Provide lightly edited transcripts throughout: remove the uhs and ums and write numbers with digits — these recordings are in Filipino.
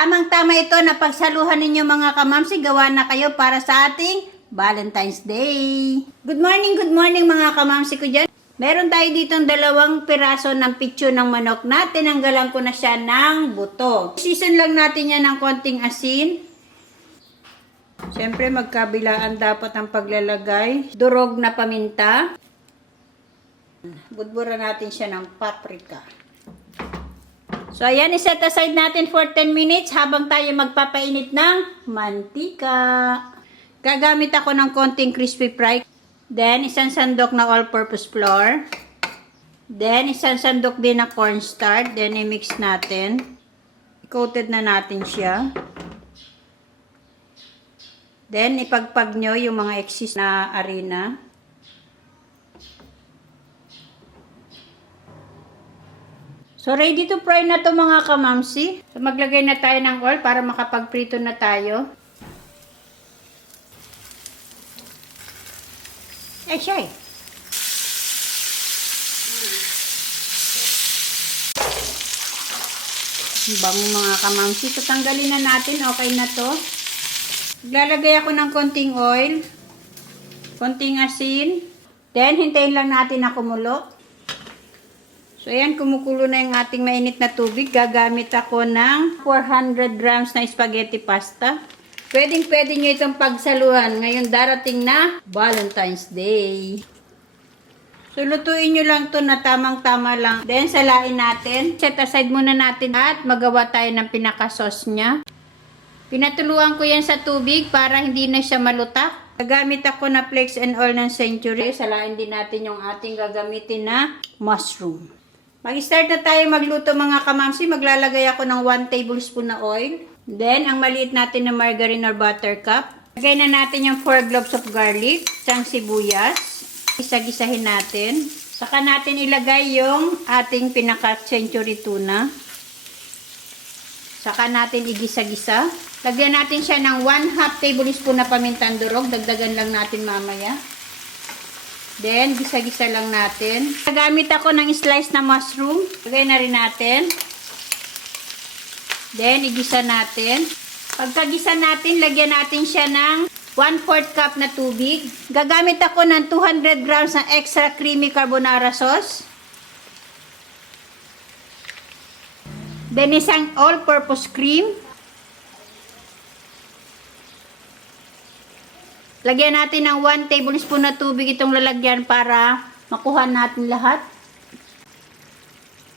Tamang-tama ito na pagsaluhan ninyo mga kamamsi. Gawa na kayo para sa ating Valentine's Day. Good morning mga kamamsi ko dyan. Meron tayo ditong 2 piraso ng pitsyo ng manok na tinanggalan ko na siya ng buto. Season lang natin yan ng konting asin. Siyempre magkabilaan dapat ang paglalagay. Durog na paminta. Budbura natin siya ng paprika. So, ayan, iset aside natin for 10 minutes habang tayo magpapainit ng mantika. Gagamit ako ng konting crispy fry. Then, isang sandok na all-purpose flour. Then, isang sandok din na cornstarch. Then, i-mix natin. I-coated na natin siya. Then, ipagpag nyo yung mga excess na harina. So, ready to fry na to mga kamamsi. So, maglagay na tayo ng oil para makapagprito na tayo. Siya eh. Bango mga kamamsi. So, tanggalin na natin. Okay na to. Lalagay ako ng konting oil. Konting asin. Then, hintayin lang natin na kumulo. So, ayan, kumukulo na yung ating mainit na tubig. Gagamit ako ng 400 grams na spaghetti pasta. Pwedeng-pwede nyo itong pagsaluhan. Ngayon, darating na Valentine's Day. So, lutuin nyo lang to na tamang-tama lang. Then, salain natin. Set aside muna natin at magawa tayo ng pinaka-sauce niya. Pinatuluan ko yan sa tubig para hindi na siya malutak. Gagamit ako na flakes and oil ng Century. Salain din natin yung ating gagamitin na mushroom. Mag-start na tayo magluto mga kamamsi. Maglalagay ako ng 1 tablespoon na oil. Then, ang maliit natin na margarine or buttercup. Lagay na natin yung 4 cloves of garlic, isang sibuyas. Isa-gisahin natin. Saka natin ilagay yung ating pinaka-century tuna. Saka natin igisa-gisa. Lagyan natin siya ng 1/2 tablespoon na pamintang durog. Dagdagan lang natin mamaya. Then, gisa-gisa lang natin. Nagamit ako ng slice na mushroom. Lagay na rin natin. Then, igisa natin. Pagkagisa natin, lagyan natin siya ng 1/4 cup na tubig. Gagamit ako ng 200 grams ng extra creamy carbonara sauce. Then, isang all-purpose cream. Lagyan natin ng 1 tablespoon na tubig itong lalagyan para makuha natin lahat.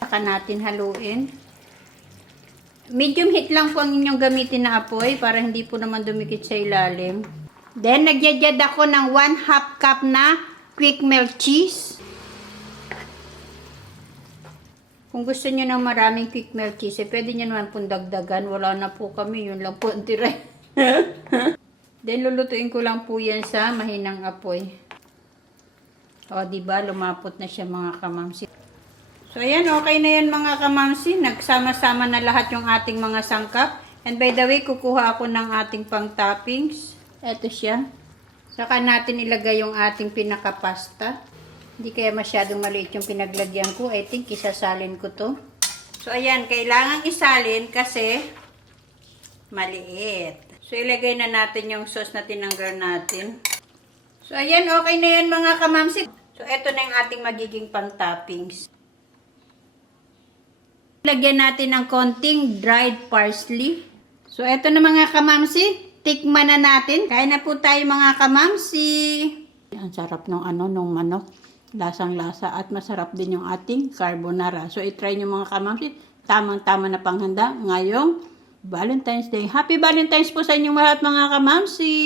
Saka natin haluin. Medium heat lang po ang inyong gamitin na apoy para hindi po naman dumikit sa ilalim. Then, nagyadyad ako ng 1/2 cup na quick melt cheese. Kung gusto niyo ng maraming quick melt cheese, pwede niyo naman pong dagdagan. Wala na po kami. Yun lang po ang tira. Then, lulutuin ko lang po yan sa mahinang apoy. O, diba? Lumapot na siya mga kamamsi. So, ayan. Okay na yan mga kamamsi. Nagsama-sama na lahat yung ating mga sangkap. And by the way, kukuha ako ng ating pang toppings. Ito siya. Saka natin ilagay yung ating pinaka-pasta. Hindi kaya masyadong maliit yung pinaglagyan ko. I think isasalin ko to. So, ayan. Kailangan isalin kasi maliit. So, ilagay na natin yung sauce na tinanggal natin. So, ayan, okay na yan mga kamamsi. So, ito na yung ating magiging pang-toppings. Lagyan natin ng konting dried parsley. So, ito na mga kamamsi. Tikman na natin. Kain na po tayo mga kamamsi. Ang sarap ng nung manok. Lasang-lasa at masarap din yung ating carbonara. So, itry nyo mga kamamsi. Tamang-tama na panghanda ngayong Valentine's Day. Happy Valentine's po sa inyong lahat mga kamamsi!